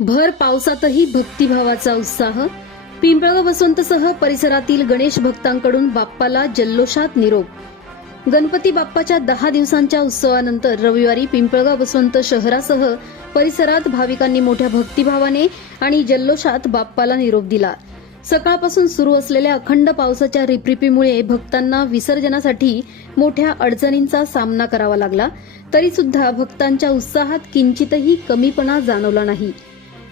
भर पावसातही भक्तिभावाचा उत्साह. पिंपळगाव वसंतसह परिसरातील गणेश भक्तांकडून बाप्पाला जल्लोषात निरोप. गणपती बाप्पाच्या दहा दिवसांच्या उत्सवानंतर रविवारी पिंपळगाव वसंत शहरासह परिसरात भाविकांनी मोठ्या भक्तिभावाने आणि जल्लोषात बाप्पाला निरोप दिला. सकाळपासून सुरू असलेल्या अखंड पावसाच्या रिपरिपीमुळे भक्तांना विसर्जनासाठी मोठ्या अडचणींचा सामना करावा लागला. तरी सुद्धा भक्तांच्या उत्साहात किंचितही कमीपणा जाणवला नाही.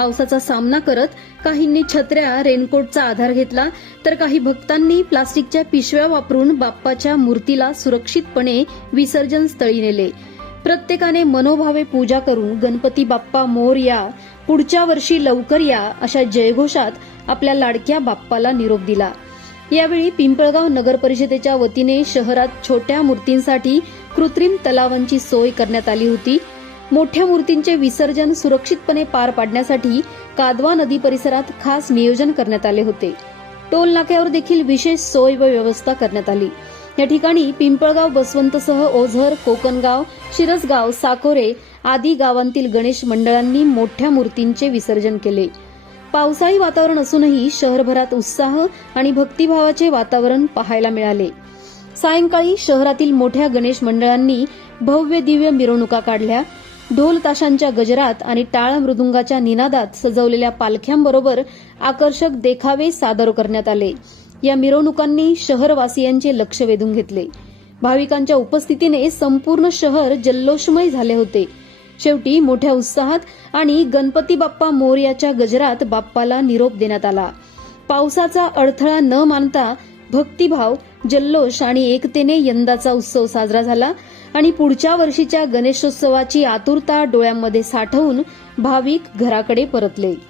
पावसाचा सामना करत काहींनी छत्र्या रेनकोटचा आधार घेतला तर काही भक्तांनी प्लास्टिकच्या पिशव्या वापरून बाप्पाच्या मूर्तीला सुरक्षितपणे विसर्जन स्थळी नेले. प्रत्येकाने मनोभावे पूजा करून गणपती बाप्पा मोर या पुढच्या वर्षी लवकर या अशा जयघोषात आपल्या लाडक्या बाप्पाला निरोप दिला. यावेळी पिंपळगाव नगर परिषदेच्या वतीने शहरात छोट्या मूर्तींसाठी कृत्रिम तलावांची सोय करण्यात आली होती. मोठ्या मूर्तींचे विसर्जन सुरक्षितपणे पार पाडण्यासाठी कादवा नदी परिसरात खास नियोजन करण्यात आले होते. टोल नाक्यावर देखील विशेष सोय व व्यवस्था करण्यात आली. या ठिकाणी पिंपळगाव बसवंतसह ओझर कोकणगाव शिरसगाव साकोरे आदी गावांतील गणेश मंडळांनी मोठ्या मूर्तींचे विसर्जन केले. पावसाळी वातावरण असूनही शहरभरात उत्साह आणि भक्तिभावाचे वातावरण पाहायला मिळाले. सायंकाळी शहरातील मोठ्या गणेश मंडळांनी भव्य दिव्य मिरवणुका काढल्या. ढोल ताशांच्या गजरात आणि टाळ मृदुंगाच्या निनादात सजवलेल्या पालख्यांबरोबर आकर्षक देखावे सादर करण्यात आले. या मिरवणुकांनी शहरवासियांचे लक्ष वेधून घेतले. भाविकांच्या उपस्थितीने संपूर्ण शहर जल्लोषमय झाले होते. शेवटी मोठ्या उत्साहात आणि गणपती बाप्पा मोर्याच्या गजरात बाप्पाला निरोप देण्यात आला. पावसाचा अडथळा न मानता भक्तिभाव जल्लोष आणि एकतेने यंदाचा उत्सव साजरा झाला आणि पुढच्या वर्षीच्या गणेशोत्सवाची आतुरता डोळ्यांमध्ये साठवून भाविक घराकडे परतले.